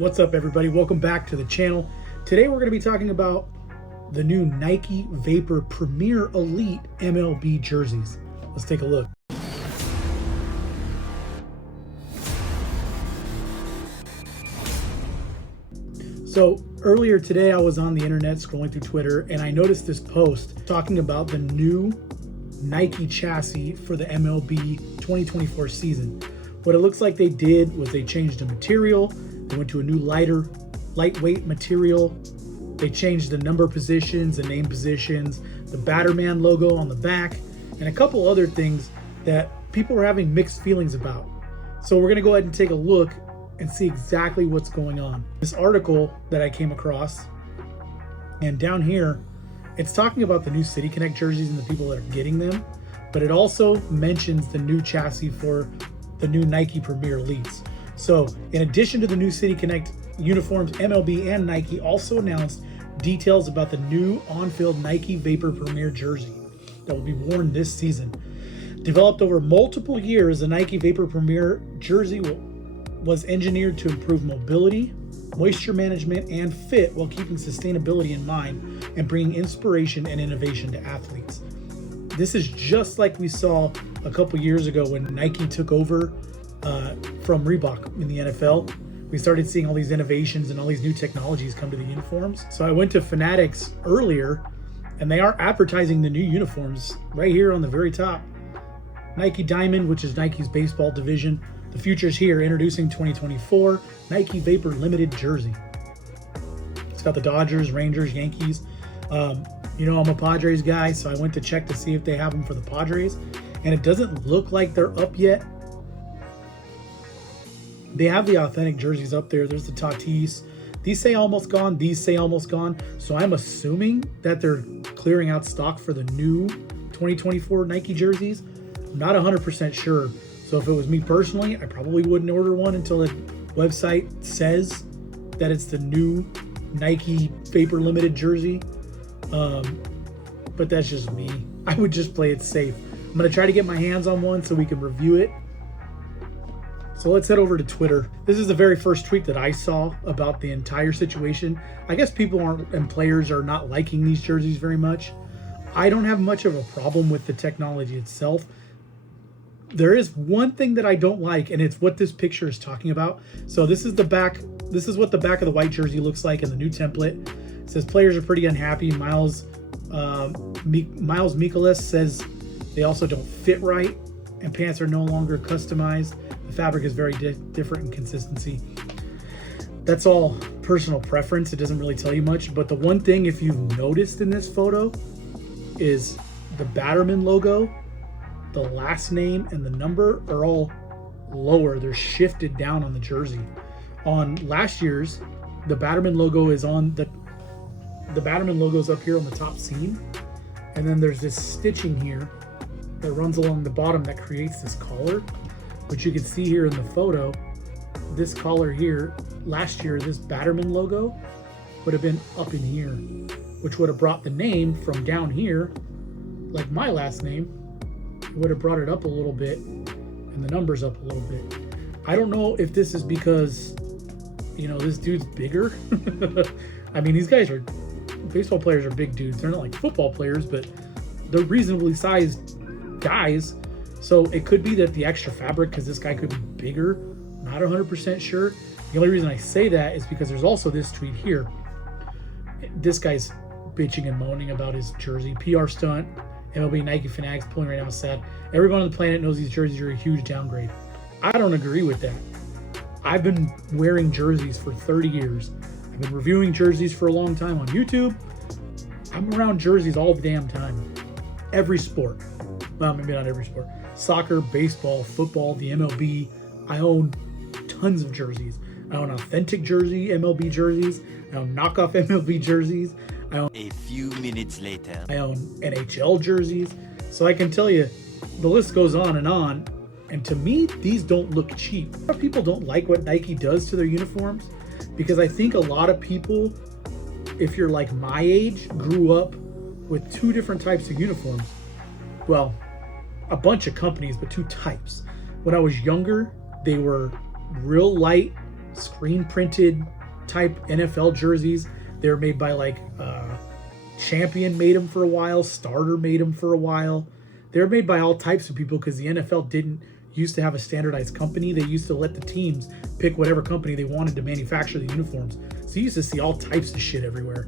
What's up, everybody? Welcome back to the channel. Today we're going to be talking about the new Nike Vapor Premier Elite MLB jerseys. Let's take a look. So earlier today I was on the internet scrolling through Twitter and I noticed this post talking about the new Nike chassis for the MLB 2024 season. What it looks like they did was they changed the material. They went to a new lightweight material. They changed the number positions, the name positions, the Batterman logo on the back, and a couple other things that people were having mixed feelings about. So we're gonna go ahead and take a look and see exactly what's going on. This article that I came across, and down here, it's talking about the new City Connect jerseys and the people that are getting them, but it also mentions the new chassis for the new Nike Premier Elites. So in addition to the new City Connect uniforms, MLB and Nike also announced details about the new on-field Nike Vapor Premier jersey that will be worn this season. Developed over multiple years, the Nike Vapor Premier jersey was engineered to improve mobility, moisture management, and fit while keeping sustainability in mind and bringing inspiration and innovation to athletes. This is just like we saw a couple years ago when Nike took over from Reebok in the NFL. We started seeing all these innovations and all these new technologies come to the uniforms. So I went to Fanatics earlier and they are advertising the new uniforms right here on the very top. Nike Diamond, which is Nike's baseball division. The future's here, introducing 2024 Nike Vapor Limited jersey. It's got the Dodgers, Rangers, Yankees. You know, I'm a Padres guy, so I went to check to see if they have them for the Padres, and it doesn't look like they're up yet. They have the authentic jerseys up there. There's the Tatis. These say almost gone. These say almost gone. So I'm assuming that they're clearing out stock for the new 2024 Nike jerseys. I'm not 100% sure. So if it was me personally, I probably wouldn't order one until the website says that it's the new Nike Vapor Limited jersey. But that's just me. I would just play it safe. I'm going to try to get my hands on one so we can review it. So let's head over to Twitter. This is the very first tweet that I saw about the entire situation. I guess people aren't, and players are not liking these jerseys very much. I don't have much of a problem with the technology itself. There is one thing that I don't like, and it's what this picture is talking about. So this is the back. This is what the back of the white jersey looks like in the new template. It says players are pretty unhappy. Miles Mikolas says they also don't fit right, and pants are no longer customized. The fabric is very different in consistency. That's all personal preference. It doesn't really tell you much. But the one thing, if you've noticed in this photo, is the Batterman logo, the last name, and the number are all lower. They're shifted down on the jersey. On last year's, the Batterman logo is on the Batterman logo's up here on the top seam, and then there's this stitching here that runs along the bottom that creates this collar, which you can see here in the photo. This collar here, last year, this Batterman logo would have been up in here, which would have brought the name from down here, like my last name. It would have brought it up a little bit and the numbers up a little bit. I don't know if this is because, you know, this dude's bigger. I mean, these guys are, baseball players are big dudes. They're not like football players, but they're reasonably sized guys. So it could be that the extra fabric, because this guy could be bigger. Not 100% sure. The only reason I say that is because there's also this tweet here. This guy's bitching and moaning about his jersey. PR stunt. MLB Nike Fanatics pulling right now is sad. Everyone on the planet knows these jerseys are a huge downgrade. I don't agree with that. I've been wearing jerseys for 30 years. I've been reviewing jerseys for a long time on YouTube. I'm around jerseys all the damn time. Every sport. Well, maybe not every sport. Soccer, baseball, football, the MLB. I own tons of jerseys. I own authentic jersey MLB jerseys. I own knockoff MLB jerseys. I own a few minutes later. I own NHL jerseys. So I can tell you, the list goes on. And to me, these don't look cheap. A lot of people don't like what Nike does to their uniforms because I think a lot of people, if you're like my age, grew up with two different types of uniforms. Well, a bunch of companies, but two types. When I was younger, they were real light screen printed type NFL jerseys. They were made by like Champion made them for a while, Starter made them for a while. They were made by all types of people because the NFL didn't used to have a standardized company. They used to let the teams pick whatever company they wanted to manufacture the uniforms. So you used to see all types of shit everywhere.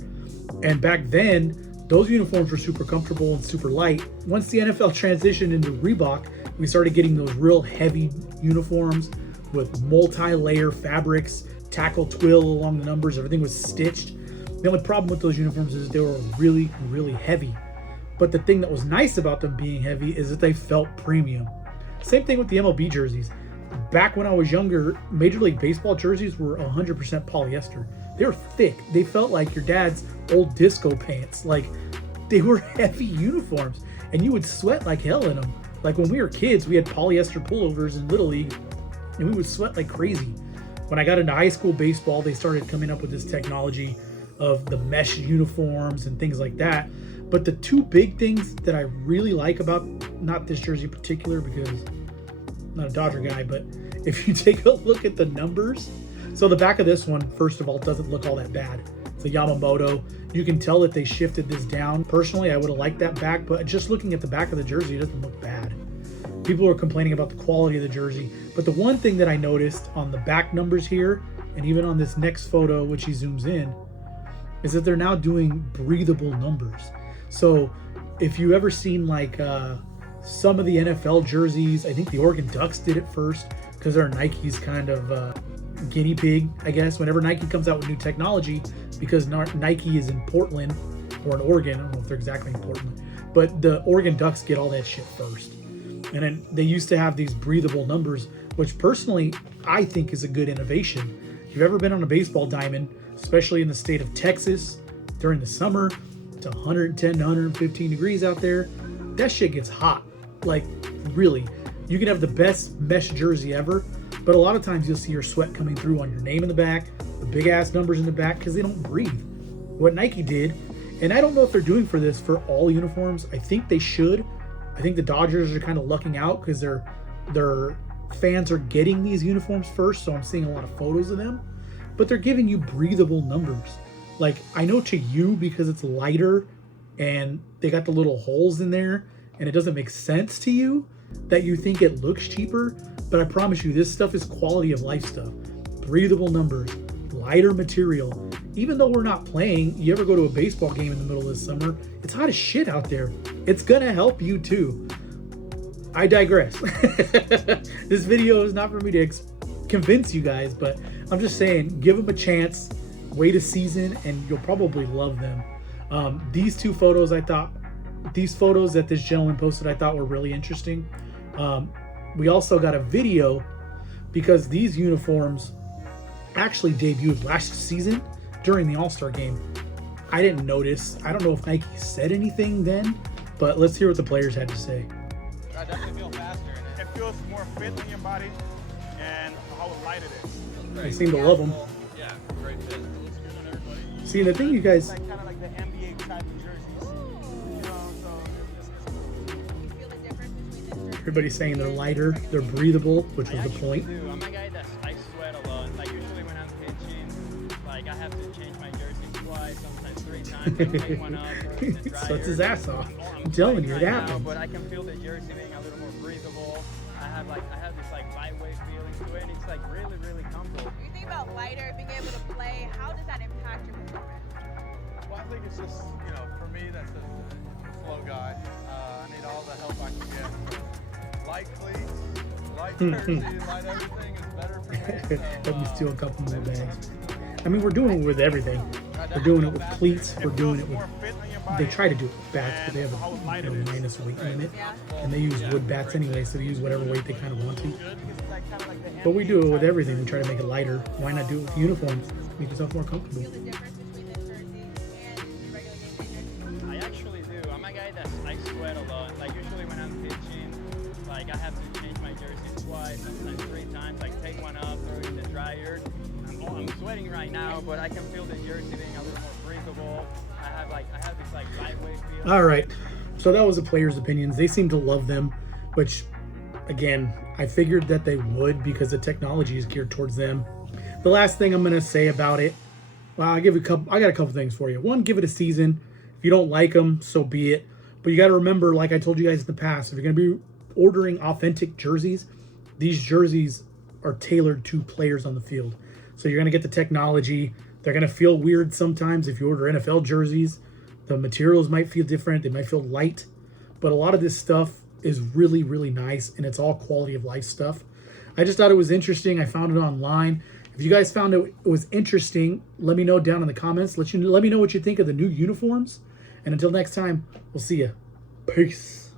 And back then, those uniforms were super comfortable and super light. Once the NFL transitioned into Reebok, we started getting those real heavy uniforms with multi-layer fabrics, tackle twill along the numbers, everything was stitched. The only problem with those uniforms is they were really, really heavy. But the thing that was nice about them being heavy is that they felt premium. Same thing with the MLB jerseys. Back when I was younger, Major League Baseball jerseys were 100% polyester. They were thick. They felt like your dad's old disco pants. Like, they were heavy uniforms, and you would sweat like hell in them. Like when we were kids, we had polyester pullovers in Little League, and we would sweat like crazy. When I got into high school baseball, they started coming up with this technology of the mesh uniforms and things like that. But the two big things that I really like about, not this jersey in particular because I'm not a Dodger guy, but if you take a look at the numbers, so the back of this one, first of all, doesn't look all that bad. It's a Yamamoto. You can tell that they shifted this down. Personally, I would have liked that back, but just looking at the back of the jersey, it doesn't look bad. People are complaining about the quality of the jersey, but the one thing that I noticed on the back numbers here, and even on this next photo, which he zooms in, is that they're now doing breathable numbers. So if you ever seen like some of the NFL jerseys, I think the Oregon Ducks did it first because they're Nike's kind of guinea pig, I guess. Whenever Nike comes out with new technology, because Nike is in Portland or in Oregon, I don't know if they're exactly in Portland, but the Oregon Ducks get all that shit first. And then they used to have these breathable numbers, which personally I think is a good innovation. If you've ever been on a baseball diamond, especially in the state of Texas during the summer, it's 110 to 115 degrees out there. That shit gets hot. Like, really. You can have the best mesh jersey ever, but a lot of times you'll see your sweat coming through on your name in the back, the big ass numbers in the back, because they don't breathe. What Nike did, and I don't know if they're doing for this for all uniforms. I think they should. I think the Dodgers are kind of lucking out because their fans are getting these uniforms first, so I'm seeing a lot of photos of them. But they're giving you breathable numbers. Like, I know to you, because it's lighter and they got the little holes in there and it doesn't make sense to you, that you think it looks cheaper, but I promise you, this stuff is quality of life stuff. Breathable numbers, lighter material. Even though we're not playing, you ever go to a baseball game in the middle of the summer, it's hot as shit out there. It's gonna help you too. I digress. This video is not for me to convince you guys, but I'm just saying, give them a chance, wait a season, and you'll probably love them. These two photos, these photos that this gentleman posted, I thought were really interesting. We also got a video because these uniforms actually debuted last season during the All-Star game. I didn't notice. I don't know if Nike said anything then, but let's hear what the players had to say. I definitely feel faster in it. It feels more fit in your body and how light it is. They seem to love them. Yeah, great fit. It looks good on everybody. See, the thing you guys... Like, kind of like the NBA type of jerseys. You know, so You feel the difference between this jersey Everybody's saying they're lighter, they're breathable, which was the point. I'm a guy that I sweat a lot. Like usually when I'm pitching, like I have to change my jersey twice, sometimes 3 times. I take one off, throw it in the dryer. Sweats his ass off. I'm I'm telling sweating you, it right now, happens. but I can feel the jersey being a little more breathable. I have this like lightweight feeling to it, and it's like really, really comfortable. When you think about lighter, being able to play, how does that impact your performance? well, I think it's just, you know, for me, that's a slow guy. I need all the help I can get. Light cleats, light jersey, light everything is better for me. Let me steal a couple more bags. I mean, we're doing it with everything. We're doing it with cleats. We're doing it with... They try to do it with bats, but they have a minus weight limit. And they use wood bats anyway, so they use whatever weight they kind of want to. But we do it with everything. We try to make it lighter. Why not do it with uniforms? Make yourself more comfortable. Feel the difference between this jersey and the regular game day jersey? I actually do. I'm a guy that I sweat a lot. Like usually when I'm pitching, like I have to change my jersey twice, sometimes 3 times. Like take one off, throw it in the dryer. I'm sweating right now, but I can feel the jersey being a little more breathable. I have this like lightweight feel. All right. So that was the players' opinions. They seem to love them, which, again, I figured that they would because the technology is geared towards them. The last thing I'm gonna say about it, well, I got a couple things for you. One, give it a season. If you don't like them, so be it. But you got to remember, like I told you guys in the past, if you're gonna be ordering authentic jerseys, these jerseys are tailored to players on the field. So you're gonna get the technology. They're gonna feel weird sometimes if you order NFL jerseys. The materials might feel different. They might feel light. But a lot of this stuff is really, really nice, and it's all quality of life stuff. I just thought it was interesting. I found it online. If you guys found it was interesting, let me know down in the comments. Let me know what you think of the new uniforms. And until next time, we'll see you. Peace.